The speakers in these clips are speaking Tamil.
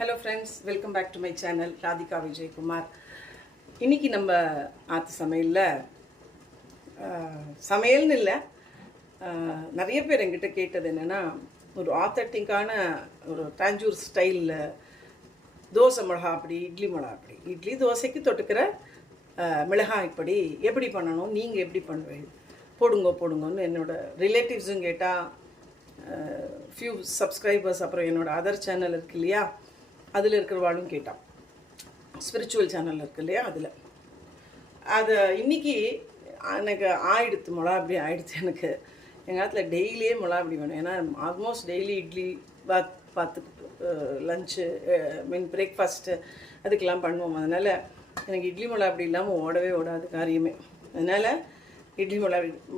Hello friends, welcome back to my channel Radhika Vijay Kumar. இன்னைக்கு நம்ம ஆத்து சமையல்னு இல்லை, நிறைய பேர் என்கிட்ட கேட்டது என்னென்னா, ஒரு ஆத்தென்டிக்கான ஒரு தாஞ்சூர் ஸ்டைலில் தோசை மிளகா அப்படி, இட்லி மிளகா அப்படி, இட்லி தோசைக்கு தொட்டுக்கிற மிளகாய் இப்படி எப்படி பண்ணணும், நீங்கள் எப்படி பண்ணுவீங்க, போடுங்கன்னு என்னோட ரிலேட்டிவ்ஸும் கேட்டால், ஃபியூ சப்ஸ்கிரைபர்ஸ், அப்புறம் என்னோடய அதர் சேனல் இருக்கு இல்லையா, அதில் இருக்கிறவாளும் கேட்டான், ஸ்பிரிச்சுவல் சேனல் இருக்குது இல்லையா, அதில் அதை இன்றைக்கி எனக்கு ஆயிடுத்து மிளகா அப்படி ஆயிடுச்சு. எனக்கு எங்கள் காலத்தில் டெய்லியே மிளகா அப்படி வேணும். ஏன்னா ஆல்மோஸ்ட் டெய்லி இட்லி பார்த்துக்கிட்டு லஞ்சு பிரேக்ஃபாஸ்ட்டு அதுக்கெல்லாம் பண்ணுவோம். அதனால் எனக்கு இட்லி மிளகா அப்படி இல்லாமல் ஓடாது காரியமே. அதனால் இட்லி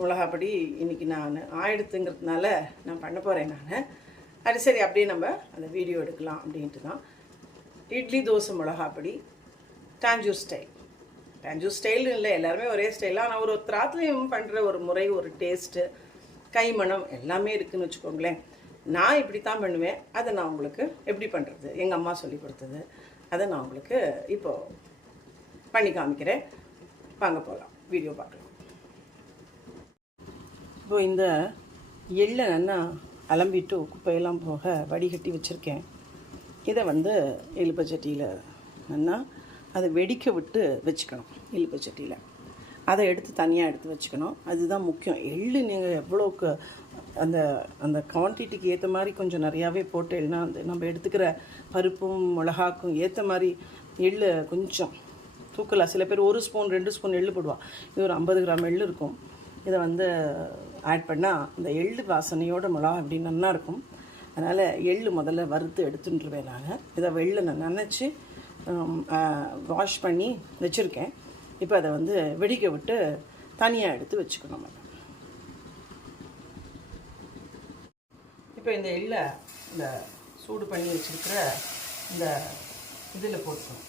மிளகாப்படி இன்றைக்கி நான் ஆயிடுத்துங்கிறதுனால நான் பண்ண போகிறேன். அது சரி, அப்படியே நம்ம அந்த வீடியோ எடுக்கலாம் அப்படின்ட்டு தான். இட்லி தோசை மிளகாப்படி தாஞ்சூர் ஸ்டைல்னு இல்லை, எல்லாருமே ஒரே ஸ்டைலாக, ஆனால் ஒரு திராத்துலையும் பண்ணுற ஒரு முறை, ஒரு டேஸ்ட்டு, கைமணம் எல்லாமே இருக்குதுன்னு வச்சுக்கோங்களேன். நான் இப்படி தான் பண்ணுவேன். அதை நான் உங்களுக்கு எப்படி பண்ணுறது, எங்கள் அம்மா சொல்லி கொடுத்தது, அதை நான் உங்களுக்கு இப்போது பண்ணி காமிக்கிறேன். வாங்க போகலாம், வீடியோ பார்க்கலாம். இப்போது இந்த எள்ளை நல்லா அலம்பிட்டு குப்பையெல்லாம் போக வடிகட்டி வச்சுருக்கேன். இதை இலுப்பச்சட்டியில் நல்லா அதை வெடிக்க விட்டு வச்சுக்கணும். இலுப்பச்சட்டியில் அதை எடுத்து தனியாக எடுத்து வச்சுக்கணும். அதுதான் முக்கியம். எள்ளு நீங்கள் எவ்வளோக்கு அந்த அந்த குவான்டிட்டிக்கு ஏற்ற மாதிரி கொஞ்சம் நிறையாவே போட்டு எள்ளுனா நம்ம எடுத்துக்கிற பருப்பும் மிளகாக்கும் ஏற்ற மாதிரி எள்ளு கொஞ்சம் தூக்கலாம். சில பேர் 1 ஸ்பூன் 2 ஸ்பூன் எள்ளு போடுவாள். இது ஒரு 50 கிராம் எள்ளு இருக்கும். இதை ஆட் பண்ணால் அந்த எள்ளு வாசனையோட மிளகா அப்படி நல்லா இருக்கும். அதனால் எள்ளு முதல்ல வறுத்து எடுத்துட்டுருவேன். நான் இதை நான் நினச்சி வாஷ் பண்ணி வச்சுருக்கேன். இப்போ அதை வெடிக்க விட்டு தனியாக எடுத்து வச்சுக்கணும். இப்போ இந்த எள்ளை இந்த சூடு பண்ணி வச்சுருக்கிற இந்த இதில் போட்டுக்கணும்.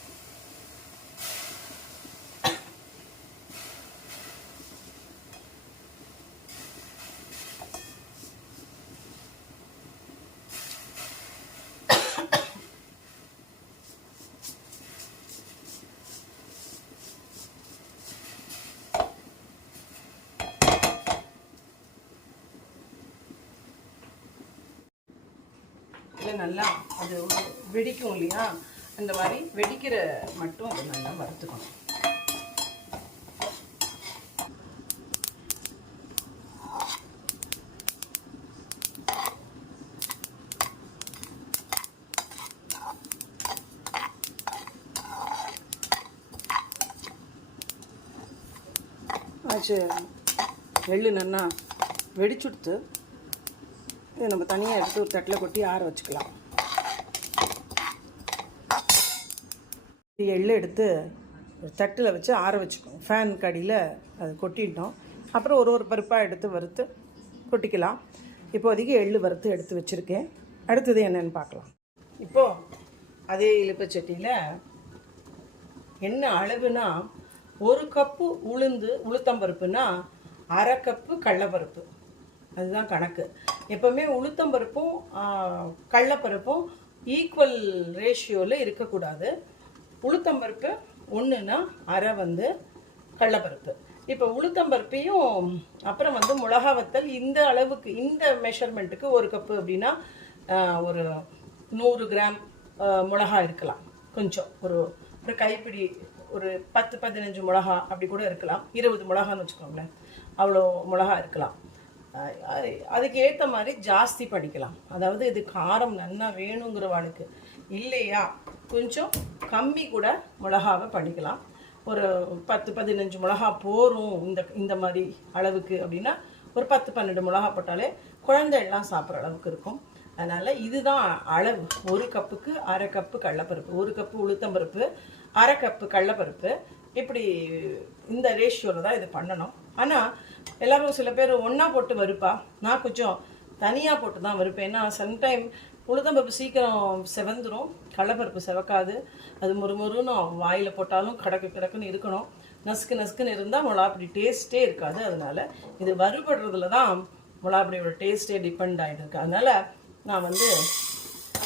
இல்லை நல்லா அது வெடிக்கும் இல்லையா, அந்த மாதிரி வெடிக்கிற மட்டும் அதை நல்லா வறுத்துக்கணும். ஆச்சு, எள்ளு நல்லா வெடிச்சுடுத்து இதை நம்ம தனியாக எடுத்து ஒரு தட்டில் கொட்டி ஆற வச்சுக்கலாம். எள்ளு எடுத்து ஒரு தட்டில் வச்சு ஆற வச்சுக்கணும். ஃபேன் கடியில் அதை கொட்டிட்டோம். அப்புறம் ஒரு பருப்பாக எடுத்து வறுத்து கொட்டிக்கலாம். இப்போதைக்கு எள்ளு வறுத்து எடுத்து வச்சுருக்கேன். அடுத்தது என்னென்னு பார்க்கலாம். இப்போது அதே இலுப்பச்சட்டியில் என்ன அளவுனா, 1 கப்பு உளுத்தம்பருப்புனா 1/2 கப்பு கடலைப்பருப்பு, அதுதான் கணக்கு. எப்போவுமே உளுத்தம்பருப்பும் கடலைப்பருப்பும் ஈக்குவல் ரேஷியோவில் இருக்கக்கூடாது. உளுத்தம்பருப்பு 1னா 1/2 கடலைப்பருப்பு. இப்போ உளுத்தம்பருப்பையும் அப்புறம் மிளகா வத்தல் இந்த அளவுக்கு, இந்த மெஷர்மெண்ட்டுக்கு 1 கப்பு அப்படின்னா ஒரு 100 கிராம் மிளகா இருக்கலாம். கொஞ்சம் ஒரு கைப்பிடி, ஒரு 10-15 மிளகா அப்படி கூட இருக்கலாம். 20 மிளகான்னு வச்சுக்கோங்களேன், அவ்வளோ மிளகா இருக்கலாம். அதுக்கு ஏற்ற மாதிரி ஜாஸ்தி பண்ணிக்கலாம். அதாவது இது காரம் நல்லா வேணுங்கிறவாளுக்கு, இல்லையா கொஞ்சம் கம்மி கூட மிளகாவை பண்ணிக்கலாம். ஒரு 10-15 மிளகா போரும் இந்த மாதிரி அளவுக்கு அப்படின்னா, ஒரு 10-12 மிளகா போட்டாலே குழந்தையெல்லாம் சாப்பிட்ற அளவுக்கு இருக்கும். அதனால் இதுதான் அளவு. 1 கப்புக்கு 1/2 கப்பு கடலைப்பருப்பு, 1 கப்பு உளுத்தம்பருப்பு, 1/2 கப்பு கடலைப்பருப்பு, இப்படி இந்த ரேஷியோவில் தான் இது பண்ணணும். ஆனால் எல்லோரும் சில பேர் ஒன்றா போட்டு வறுப்பா. நான் கொஞ்சம் தனியாக போட்டு தான் வறுப்பேன். ஏன்னா சம்டைம் உளுத்தம்பருப்பு சீக்கிரம் செவந்துடும், கடலைப்பருப்பு செவக்காது. அது முறுமுறுன்னு வாயில் போட்டாலும் கிடக்குன்னு இருக்கணும். நசுக்குன்னு இருந்தால் மிளகாப்பொடி டேஸ்ட்டே இருக்காது. அதனால் இது வறுபடுறதுல தான் மிளகாப்பொடியோட டேஸ்ட்டே டிபெண்ட் ஆகிட்டு இருக்கு. அதனால் நான்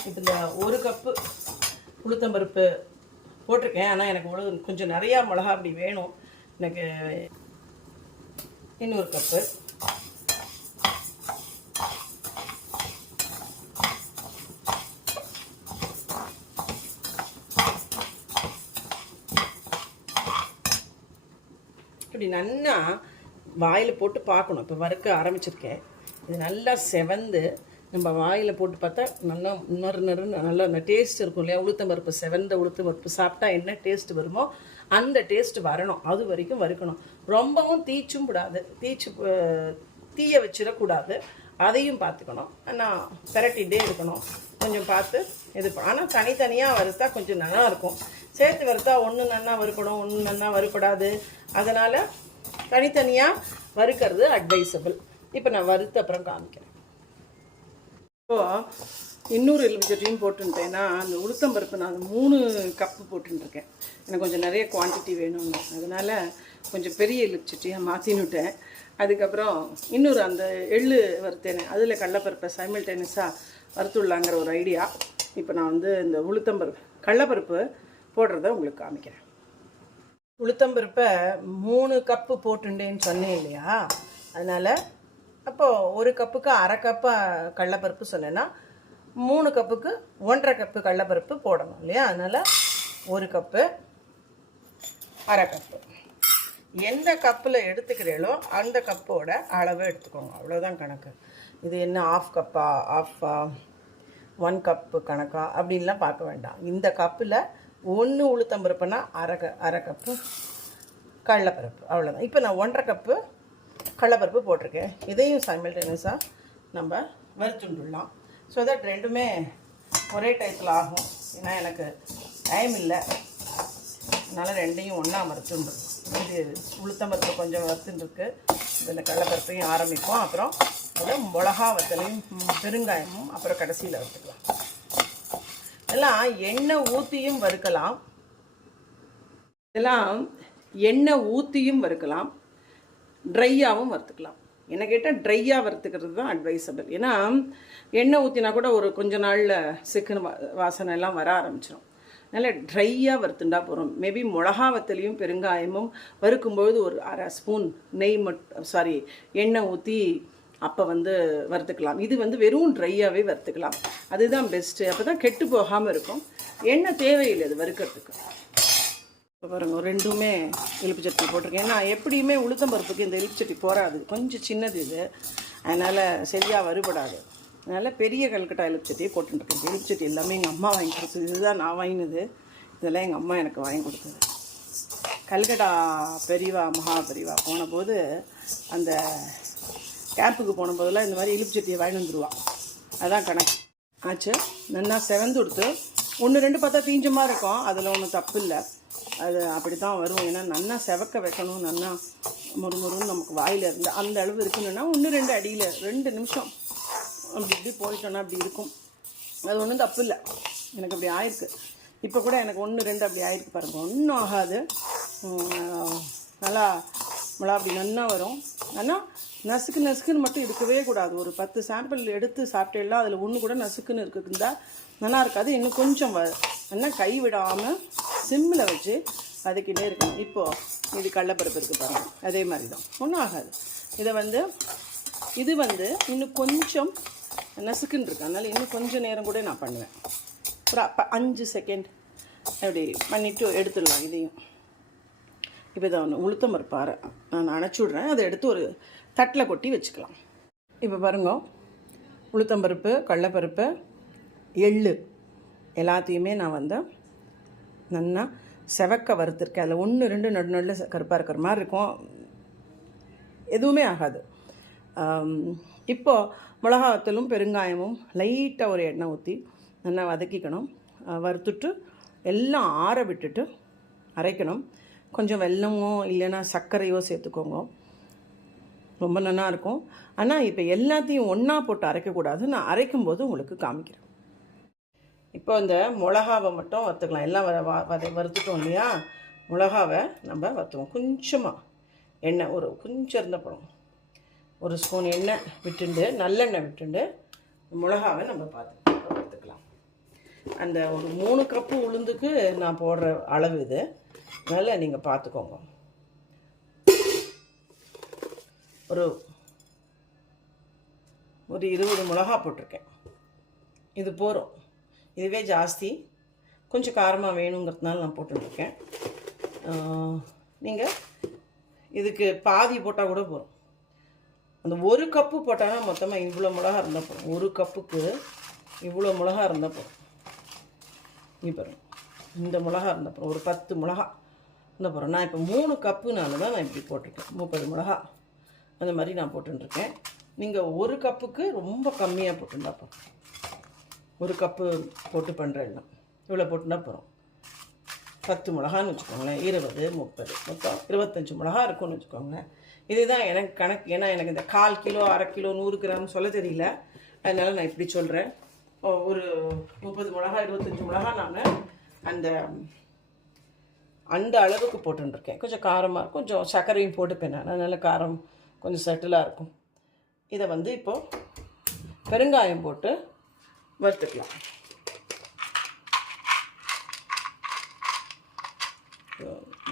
இதில் 1 கப்பு உளுத்தம்பருப்பு போட்டிருக்கேன். ஆனால் எனக்கு கொஞ்சம் நிறையா மிளகா அப்படி வேணும். எனக்கு இன்னொரு கப்பு. இப்படி நல்லா வாயில் போட்டு பார்க்கணும். இப்போ வறுக்க ஆரம்பிச்சிருக்கேன். இது நல்லா செவந்து நம்ம வாயில் போட்டு பார்த்தா நல்லா நல்லா அந்த டேஸ்ட் இருக்கும் இல்லையா? உளுத்தம்பருப்பு செவந்த உளுத்தம்பருப்பு சாப்பிட்டா என்ன டேஸ்ட் வருமோ அந்த டேஸ்ட் வரணும். அது வரைக்கும் வறுக்கணும். ரொம்பவும் தீச்சும் கூடாது, தீய வச்சிடக்கூடாது. அதையும் பார்த்துக்கணும். ஆனால் பெரட்டிகிட்டே இருக்கணும். கொஞ்சம் பார்த்து இது. ஆனால் தனித்தனியாக வறுத்தா கொஞ்சம் நல்லா இருக்கும். சேர்த்து வறுத்தா ஒன்று நன்னா வறுக்கணும், ஒன்று நன்னா வறுப்படாது. அதனால் தனித்தனியாக வறுக்கிறது அட்வைசபிள். இப்போ நான் வறுத்து அப்புறம் காமிக்கிறேன். இப்போது இன்னொரு எலுமிச்சட்டியும் போட்டுட்டேன்னா அந்த உளுத்தம்பருப்பு நான் 3 கப்பு போட்டுருக்கேன். எனக்கு கொஞ்சம் நிறைய குவான்டிட்டி வேணும்னு, அதனால் கொஞ்சம் பெரிய எலுமிச்சட்டியாக மாற்றினுட்டேன். அதுக்கப்புறம் இன்னொரு அந்த எள்ளு வறுத்தேனே அதில் கடலப்பருப்பை சைமல்டேனியஸாக வறுத்துடலாங்கிற ஒரு ஐடியா. இப்போ நான் வந்து இந்த உளுத்தம்பருப்பு கடலப்பருப்பு போடுறத உங்களுக்கு காமிக்கிறேன். உளுத்தம்பருப்பை 3 கப்பு போட்டுட்டேன்னு சொன்னேன் இல்லையா? அதனால் அப்போது 1 கப்புக்கு 1/2 கப்பு கடலப்பருப்பு சொன்னேன்னா 3 கப்புக்கு 1/2 கப்பு கடலப்பருப்பு போடணும் இல்லையா? அதனால் 1 கப்பு 1/2 கப்பு. எந்த கப்பில் எடுத்துக்கிறீங்களோ அந்த கப்போட அளவு எடுத்துக்கோங்க. அவ்வளோதான் கணக்கு. இது என்ன 1/2 கப்பா 1 கப்பு கணக்கா அப்படின்லாம் பார்க்க வேண்டாம். இந்த கப்பில் 1 உளுத்தம்பருப்புனா 1/2 கப்பு கடலப்பருப்பு, அவ்வளோதான். இப்போ நான் 1/2 கப்பு கடலப்பருப்பு போட்டிருக்கேன். இதையும் சைமல்டேனியஸாக நம்ம வறுத்துண்டுடலாம். ஸோ தட் ரெண்டுமே ஒரே டைத்தில் ஆகும். ஏன்னா எனக்கு டைம் இல்லை, அதனால் ரெண்டையும் ஒன்றா வறுத்துண்டுடும். இது உளுத்தம்பருப்பு கொஞ்சம் வறுத்துட்டுருக்கு. இந்த கடலப்பருப்பையும் ஆரம்பிப்போம். அப்புறம் அதில் மிளகா வத்தலையும் பெருங்காயமும் அப்புறம் கடைசியில் வறுத்துக்கலாம். இதெல்லாம் எண்ணெய் ஊற்றியும் வறுக்கலாம். இதெல்லாம் எண்ணெய் ஊற்றியும் வறுக்கலாம், ட்ரையாகவும் வறுத்துக்கலாம். என்ன கேட்டால் ட்ரையாக வறுத்துக்கிறது தான் அட்வைசபிள். ஏன்னா எண்ணெய் ஊற்றினா கூட ஒரு கொஞ்ச நாளில் சிக்கன் வாசனை எல்லாம் வர ஆரம்பிச்சிடும். அதனால் ட்ரையாக வறுத்துண்டா போகிறோம். மேபி மிளகா வத்தலையும் பெருங்காயமும் வறுக்கும்பொழுது ஒரு 1/2 ஸ்பூன் எண்ணெய் ஊற்றி அப்போ வந்து வறுத்துக்கலாம். இது வந்து வெறும் ட்ரையாகவே வறுத்துக்கலாம். அதுதான் பெஸ்ட்டு. அப்போ தான் கெட்டு போகாமல் இருக்கும். எண்ணெய் தேவையில்லை அது வறுக்கிறதுக்கு. இப்போ பாருங்கள், ரெண்டுமே எலுப்பு சட்னி போட்டிருக்கேன். ஏன்னா எப்படியுமே உளுத்தம்பருப்புக்கு இந்த எலுப்பு சட்னி போகாது, கொஞ்சம் சின்னது இது, அதனால் சரியாக வறுபடாது. அதனால் பெரிய கல்கட்டா எலுப்பு சட்டியை போட்டுருக்கேன். எலுப்பு சட்டி எல்லாமே எங்கள் அம்மா வாங்கி கொடுத்தது. இதுதான் நான் வாங்கினது. இதெல்லாம் எங்கள் அம்மா எனக்கு வாங்கி கொடுத்தது. கல்கட்டா பெரியவா பெரியவா போன போது அந்த கேம்புக்கு போன போதெல்லாம் இந்த மாதிரி எலுப்பு சட்டியை வாங்கி வந்துடுவா. அதுதான் கணக்கு ஆச்சு. நல்லா செவந்து கொடுத்து 1-2 பார்த்தா தீஞ்சமாக இருக்கும். அதில் ஒன்றும் தப்பு இல்லை, அது அப்படி தான் வரும். ஏன்னா நல்லா செவக்க வைக்கணும். நல்லா முறுமுறுன்னு நமக்கு வாயில் இருந்து அந்த அளவு இருக்கணும்னா 1-2 அடியில் 2 நிமிஷம் அப்படி இப்படி போயிட்டோன்னா அப்படி இருக்கும். அது ஒன்றும் தப்பு இல்லை. எனக்கு அப்படி ஆயிருக்கு. இப்போ கூட எனக்கு 1-2 அப்படி ஆயிருக்கு பாருங்கள். ஒன்றும் ஆகாது. நல்லா மிளகா அப்படி நன்னா வரும். ஆனால் நசுக்குன்னு மட்டும் இருக்கவே கூடாது. ஒரு 10 சாம்பிள் எடுத்து சாப்பிட்டேலாம் அதில் ஒன்று கூட நசுக்குன்னு இருக்குதுந்தா நல்லா இருக்காது. இன்னும் கொஞ்சம் நல்லா கை விடாமல் சிம்மில் வச்சு வதக்கிட்டே இருக்கணும். இப்போது இது கடலப்பருப்பு இருக்குது பாருங்கள், அதே மாதிரி தான், ஒன்றும் ஆகாது. இது வந்து இன்னும் கொஞ்சம் நசுக்குன்னு இருக்கு. அதனால் இன்னும் கொஞ்சம் நேரம் கூட நான் பண்ணுவேன். ஒரு 5 செகண்ட் அப்படி பண்ணிவிட்டு எடுத்துடலாம். இதையும் இப்போ இதை உளுத்தம் பருப்பார நான் அணைச்சி விட்றேன். அதை எடுத்து ஒரு தட்டில் கொட்டி வச்சுக்கலாம். இப்போ பாருங்க, உளுத்தம்பருப்பு, கடலைப்பருப்பு, எள்ளு எல்லாத்தையுமே நான் வந்து நல்லா செவக்க வறுத்துருக்கேன். அதில் 1-2 நடுநடுவில் கருப்பாக இருக்கிற மாதிரி இருக்கும், எதுவுமே ஆகாது. இப்போது மிளகா வத்தலும் பெருங்காயமும் லைட்டாக ஒரு எண்ணெய் ஊற்றி நல்லா வதக்கிக்கணும். வறுத்துட்டு எல்லாம் ஆற விட்டுட்டு அரைக்கணும். கொஞ்சம் வெல்லமோ இல்லைன்னா சர்க்கரையோ சேர்த்துக்கோங்க, ரொம்ப நல்லா இருக்கும். ஆனால் இப்போ எல்லாத்தையும் ஒன்றா போட்டு அரைக்கக்கூடாது. நான் அரைக்கும்போது உங்களுக்கு காமிக்கிறேன். இப்போ இந்த மிளகாவை மட்டும் வறுத்துக்கலாம். எல்லாம் வறுத்துட்டோம் இல்லையா? மிளகாவை நம்ம வறுத்துவோம். கொஞ்சமாக எண்ணெய் கொஞ்சம் இருந்த போடும், 1 ஸ்பூன் எண்ணெய் விட்டுண்டு நல்லெண்ணெய் விட்டுண்டு மிளகாவை நம்ம பார்த்து வறுத்துக்கலாம். அந்த ஒரு 3 கப்பு உளுந்துக்கு நான் போடுற அளவு இது. அதனால் நீங்கள் பார்த்துக்கோங்க. ஒரு 20 மிளகா போட்டிருக்கேன். இது போகிறோம். இதுவே ஜாஸ்தி, கொஞ்சம் காரமாக வேணுங்கிறதுனால நான் போட்டுருக்கேன். நீங்கள் இதுக்கு பாதி போட்டால் கூட போகிறோம். அந்த 1 கப்பு போட்டாங்கன்னா மொத்தமாக இவ்வளோ மிளகா இருந்தால் போதும். 1 கப்புக்கு இவ்வளோ மிளகா இருந்தால் போதும். நீ பாருங்க, இந்த மிளகா இருந்தால் போகிறோம். ஒரு 10 மிளகா இருந்தால் போகிறோம். நான் இப்போ 3 கப்புனால தான் நான் இப்படி போட்டிருக்கேன். 30 மிளகா அந்த மாதிரி நான் போட்டுருக்கேன். நீங்கள் 1 கப்புக்கு ரொம்ப கம்மியாக போட்டுருந்தா போதும். 1 கப்பு போட்டு பண்ணுறேன்னா இவ்வளோ போட்டுனா போகிறோம். 10 மிளகான்னு வச்சுக்கோங்களேன். 20, 30, மொத்தம் 25 மிளகா இருக்கும்னு வச்சுக்கோங்களேன். இதுதான் எனக்கு கணக்கு. ஏன்னா எனக்கு இந்த 1/4 கிலோ, 1/2 கிலோ, 100 கிராம் சொல்ல தெரியல. அதனால் நான் இப்படி சொல்கிறேன். ஒரு 30 மிளகா, 25 மிளகா நான் அந்த அளவுக்கு போட்டுருக்கேன். கொஞ்சம் காரமாக இருக்கும். கொஞ்சம் சர்க்கரையும் போட்டுப்பேன் நான். அதனால் காரம் கொஞ்சம் செட்டிலாக இருக்கும். இதை வந்து இப்போது பெருங்காயம் போட்டு வறுத்துக்கலாம்.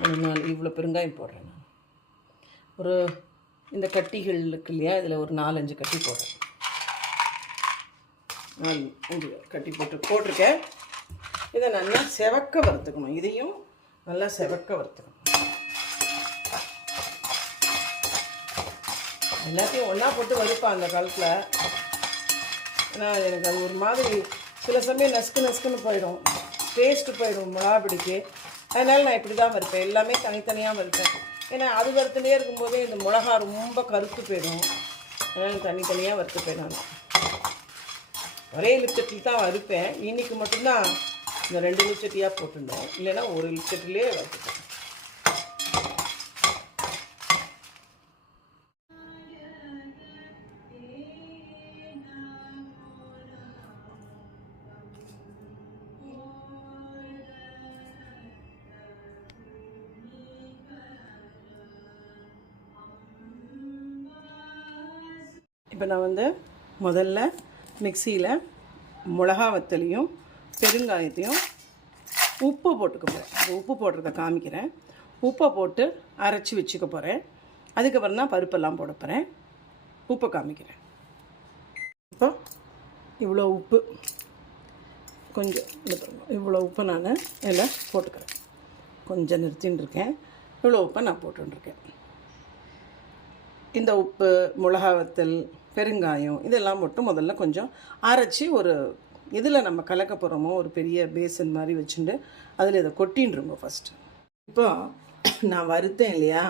ஒரு 4 இவ்வளோ பெருங்காயம் போடுறேன் நான். ஒரு இந்த கட்டிகள் இருக்கு இல்லையா, இதில் ஒரு 4-5 கட்டி போடுறேன். 4-5 கட்டி போட்டிருக்கேன். இதை நல்லா செவக்க வறுத்துக்கணும். இதையும் நல்லா செவக்க வறுத்துக்கணும். எல்லாத்தையும் ஒன்றா போட்டு வறுப்பேன் அந்த காலத்தில். ஏன்னா எனக்கு அது ஒரு மாதிரி சில சமயம் நசுக்குன்னு போயிடும், டேஸ்ட்டு போயிடும் மிளகா பிடிக்கு. அதனால் நான் இப்படி தான் வறுப்பேன். எல்லாமே தனித்தனியாக வறுப்பேன். ஏன்னா அது வறுத்துட்டே இருக்கும்போதே இந்த மிளகா ரொம்ப கருத்து போயிடும். அதனால் தனித்தனியாக வறுத்துப்பேன் நான். ஒரே இலிப்சட்டில் தான் வறுப்பேன். இன்றைக்கி மட்டும்தான் இந்த 2 இலிப்சட்டியாக போட்டுருந்தேன். இல்லைன்னா ஒரு இலிப்சட்டிலே வறுத்துப்பேன். இப்போ நான் வந்து முதல்ல மிக்சியில் மிளகா வத்தலையும் பெருங்காயத்தையும் உப்பு போட்டுக்க போகிறேன். உப்பு போடுறத காமிக்கிறேன். உப்பை போட்டு அரைச்சி வச்சுக்க போகிறேன். அதுக்கப்புறம் தான் பருப்பெல்லாம் போட போகிறேன். உப்பை காமிக்கிறேன். இப்போ இவ்வளோ உப்பு, கொஞ்சம் இவ்வளோ உப்பை நான் இதில் போட்டுக்கிறேன். கொஞ்சம் நிறுத்தின்னு இருக்கேன். இவ்வளோ உப்பை நான் போட்டுருக்கேன். இந்த உப்பு, மிளகா வத்தல், பெருங்காயம் இதெல்லாம் போட்டு முதல்ல கொஞ்சம் அரைச்சி ஒரு இதில் நம்ம கலக்க போகிறோமோ ஒரு பெரிய பேசன் மாதிரி வச்சுட்டு அதில் இதை கொட்டின்றுங்க ஃபஸ்ட்டு. இப்போ நான் வறுத்தேன் இல்லையா,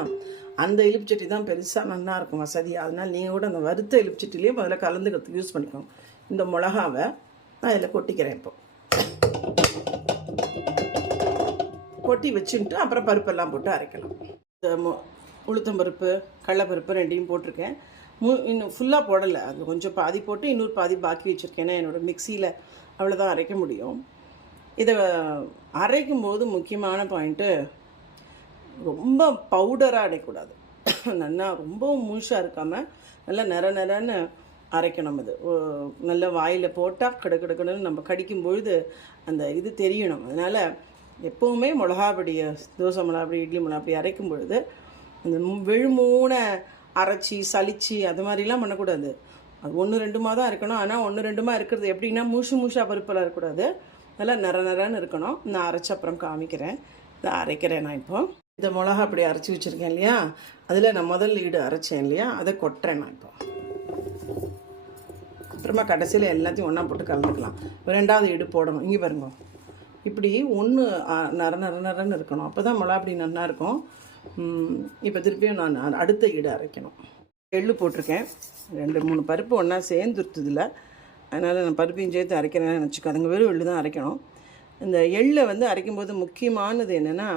அந்த எலுமிச்சட்டி தான் பெருசாக நல்லா இருக்கும் வசதியாக. அதனால் நீங்கள் கூட அந்த வறுத்த எலுமிச்சட்டிலேயே முதல்ல கலந்துக்கிறதுக்கு யூஸ் பண்ணிக்கோங்க. இந்த மிளகாவை நான் இதில் கொட்டிக்கிறேன். இப்போ கொட்டி வச்சுட்டு அப்புறம் பருப்பெல்லாம் போட்டு அரைக்கலாம். இந்த உளுத்தம்பருப்பு, கடலைப்பருப்பு 2யும் போட்டிருக்கேன். இன்னும் ஃபுல்லாக போடலை. அது கொஞ்சம் பாதி போட்டு இன்னொரு பாதி பாக்கி வச்சுருக்கேன். ஏன்னா என்னோடய மிக்சியில் அவ்வளோதான் அரைக்க முடியும். இதை அரைக்கும்போது முக்கியமான பாயிண்ட்டு, ரொம்ப பவுடராக அரைக்கூடாது. நல்லா ரொம்பவும் முழுசாக இருக்காமல் நல்லா நிறன்னு அரைக்கணும். இது நல்ல வாயில் போட்டால் கிடக்குன்னு நம்ம கடிக்கும் பொழுது அந்த இது தெரியணும். அதனால் எப்போவுமே மிளகாப்பொடியை, தோசை மிளகாப்பொடி, இட்லி மிளகாப்பொடி அரைக்கும் பொழுது அந்த விழுமூன அரைச்சி சளிச்சு அது மாதிரிலாம் பண்ணக்கூடாது. அது 1-2 தான் இருக்கணும். ஆனால் 1-2 இருக்கிறது எப்படின்னா முழுசாக பருப்பெல்லாம் இருக்கக்கூடாது. நல்லா நிறன்னு இருக்கணும். நான் அரைச்சி அப்புறம் காமிக்கிறேன். இதை அரைக்கிறேன் நான். இப்போ இந்த மிளகா அப்படி அரைச்சி வச்சுருக்கேன் இல்லையா, அதில் நான் முதல் ஈடு அரைச்சேன் இல்லையா, அதை கொட்டுறேன் நான். இப்போ அப்புறமா கடைசியில் எல்லாத்தையும் ஒன்றா போட்டு கலந்துக்கலாம். 2வது ஈடு போடணும். இங்கே பாருங்க, இப்படி ஒன்று நிறன்னு இருக்கணும். அப்போ தான் மிளகா அப்படி நல்லா இருக்கும். இப்போ திருப்பியும் நான் அடுத்த ஈடு அரைக்கணும். எள்ளு போட்டிருக்கேன். 2-3 பருப்பு ஒன்றா சேர்ந்துருத்துதில்ல. அதனால் நான் பருப்பையும் சேர்த்து அரைக்கிறேன்னு நினச்சிக்காதுங்க. வெறும் எள்ளு தான் அரைக்கணும். இந்த எள்ளை வந்து அரைக்கும்போது முக்கியமானது என்னென்னா,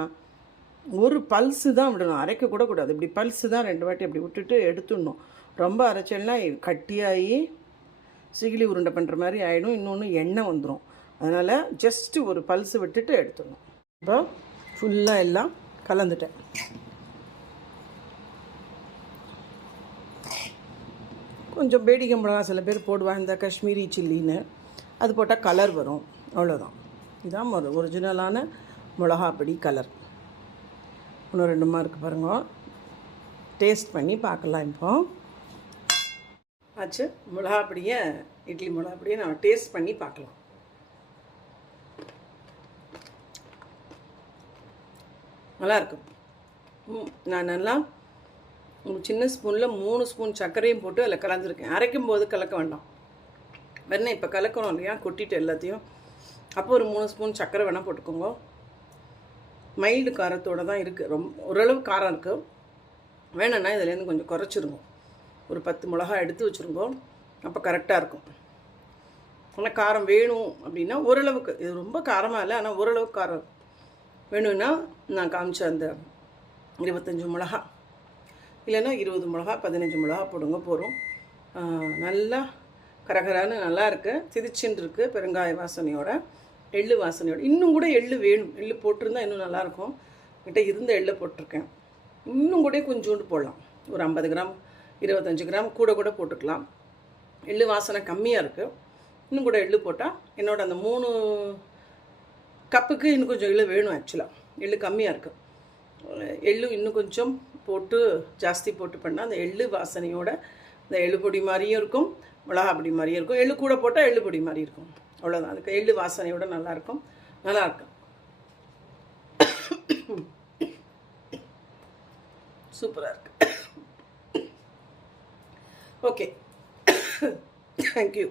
ஒரு பல்ஸு தான் விடணும். அரைக்க கூடாது. இப்படி பல்ஸு தான் 2 வாட்டி அப்படி விட்டுட்டு எடுத்துடணும். ரொம்ப அரைச்சேன்னா கட்டியாகி சிகிலி உருண்டை பண்ணுற மாதிரி ஆகிடும். இன்னொன்று எண்ணெய் வந்துடும். அதனால் ஜஸ்ட்டு ஒரு பல்ஸு விட்டுட்டு எடுத்துடணும். இப்போ ஃபுல்லாக எல்லாம் கலந்துட்டேன். கொஞ்சம் பேடிகை மிளகா சில பேர் போடுவாங்க, இந்த காஷ்மீரி சில்லின்னு. அது போட்டால் கலர் வரும். அவ்வளோதான். இதுதான் ஒரு ஒரிஜினலான மிளகாப்பொடி கலர். இன்னும் 2 இருக்குது பாருங்க. டேஸ்ட் பண்ணி பார்க்கலாம். இப்போ ஆச்சு மிளகாப்பொடியை, இட்லி மிளகாப்பொடியை நான் டேஸ்ட் பண்ணி பார்க்கலாம். நல்லாயிருக்கும். நான் நல்லா ஒரு சின்ன ஸ்பூனில் 3 ஸ்பூன் சர்க்கரையும் போட்டு அதில் கலந்துருக்கேன். அரைக்கும் போது கலக்க வேண்டாம். வெண்ணெய் இப்போ கலக்கணும் இல்லையா, கொட்டிட்டு எல்லாத்தையும். அப்போ ஒரு 3 ஸ்பூன் சர்க்கரை வேணால் போட்டுக்கோங்க. மைல்டு காரத்தோடு தான் இருக்குது. ஓரளவு காரம் இருக்குது. வேணும்னா இதுலேருந்து கொஞ்சம் குறைச்சிருங்க. ஒரு 10 மிளகா எடுத்து வச்சுருங்க. அப்போ கரெக்டாக இருக்கும். ஆனால் காரம் வேணும் அப்படின்னா ஓரளவுக்கு, இது ரொம்ப காரமாக இல்லை, ஆனால் ஓரளவுக்கு காரம் வேணும்னா நான் காமிச்ச அந்த 25 மிளகா இல்லைன்னா 20 மிளகா 15 மிளகா போடுங்க போகிறோம். நல்லா கரகரான்னு நல்லா இருக்குது. திதிச்சுன்னு இருக்குது. பெருங்காய வாசனையோட, எள்ளு வாசனையோட. இன்னும் கூட எள்ளு வேணும். எள்ளு போட்டிருந்தா இன்னும் நல்லாயிருக்கும். கிட்ட இருந்த எள்ளை போட்டிருக்கேன். இன்னும் கூட கொஞ்சோண்டு போடலாம். ஒரு 50 கிராம் 25 கிராம் கூட போட்டுக்கலாம். எள்ளு வாசனை கம்மியாக இருக்குது. இன்னும் கூட எள்ளு போட்டால் என்னோட அந்த 3 கப்புக்கு இன்னும் கொஞ்சம் எள்ளு வேணும். ஆக்சுவலாக எள்ளு கம்மியாக இருக்குது. எள்ளு இன்னும் கொஞ்சம் போட்டு ஜாஸ்தி போட்டு பண்ணால் அந்த எள்ளு வாசனையோட இந்த எள்ளு பொடி மாதிரியும் இருக்கும், மிளகா பொடி மாதிரியும் இருக்கும். எள்ளு கூட போட்டால் எள்ளு பொடி மாதிரி இருக்கும். அவ்வளோதான். அதுக்கு எள்ளு வாசனையோட நல்லாயிருக்கும். நல்லாயிருக்கும். சூப்பராக இருக்குது. Okay, thank you.